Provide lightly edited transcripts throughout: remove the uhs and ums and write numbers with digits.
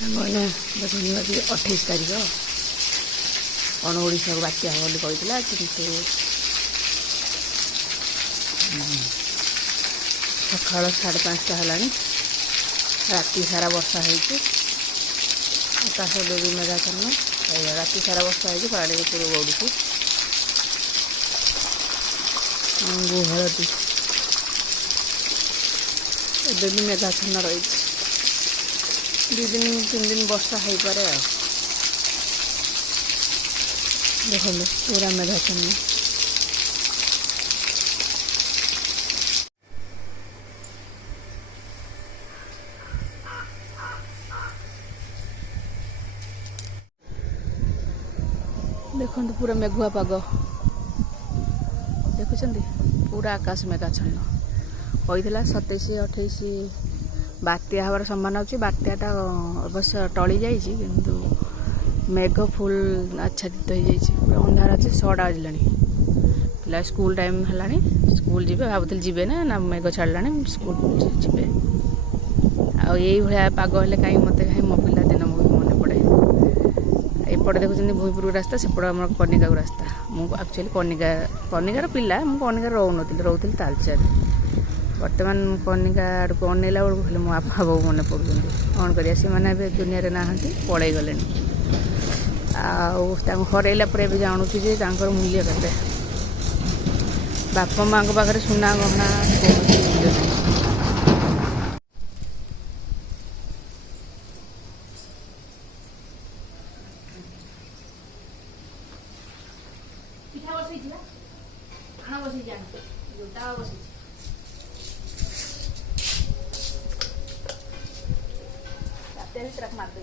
मैंने देखनी आज 28 तारीख अण ओडिशा को बात्या हम बोली किंतु सकाल 5:30 है राति सारा वर्षा होती आकाश भी मेघाच्छन्न राति सारा वर्षा होती पानी ऊपर गड़ुची गुहरती एबे भी मेघाच्छन्न रही 2 दिन 3 दिन वर्षा हो पारे देखो पूरा मेघाच्छन्न देखो पूरा मेघुआ पाग देखुं पूरा आकाश मेघाच्छन्न कही 27-28 बात्या हबार संभावना अच्छी बात्याटा अवश्य टली जाइए किंतु मेघ फुल आच्छादित हो जाइए पूरा अंधार अच्छे 6टा बजला पिला स्कूल टाइम है स्कूल जी भावुल जी ना मेघ छाड़ा स्कूल जी आ पाग हेल्ले कहीं मत कहीं मो पिला दिन मन पड़े एपटे देखुं भूईपुर रास्ता सेपट आम कनिका रास्ता मुझे एक्चुअली कनिकार पिला मुझे कनिकार रोती तालचेर बर्तमान कनिका आड़ को अनेला बेलू खाली मो आपा बाबू मन पड़े कौन कर दुनिया ना पलि गले हरैला पर जानूँ जे मूल्य के बापा माँ पाखे सुना गहना मूल्य नहीं पिठा बसई आना बसई जाता बसई ट्रक मार दे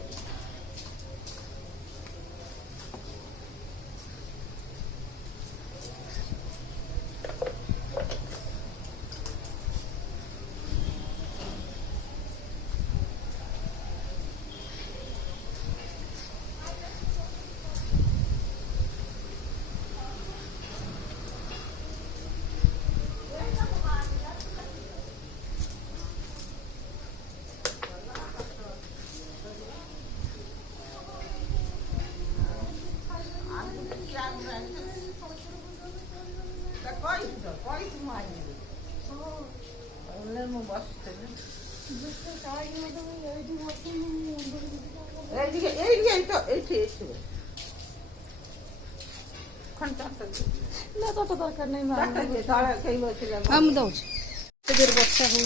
वर्षा हो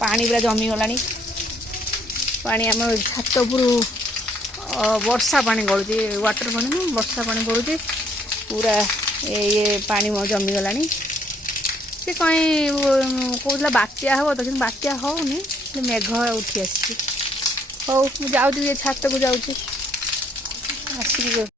पानी पूरा जमी गला पानी आम छात उपर वर्षा पानी गलुचे वाटर पानी ना वर्षा पानी पड़ुचे पूरा ये पानी जमी गला सी कहीं कहला बात्या हम तो कि बात्या होनी मेघ उठी आसी हूँ मुझे छात को जाऊँगी आसिक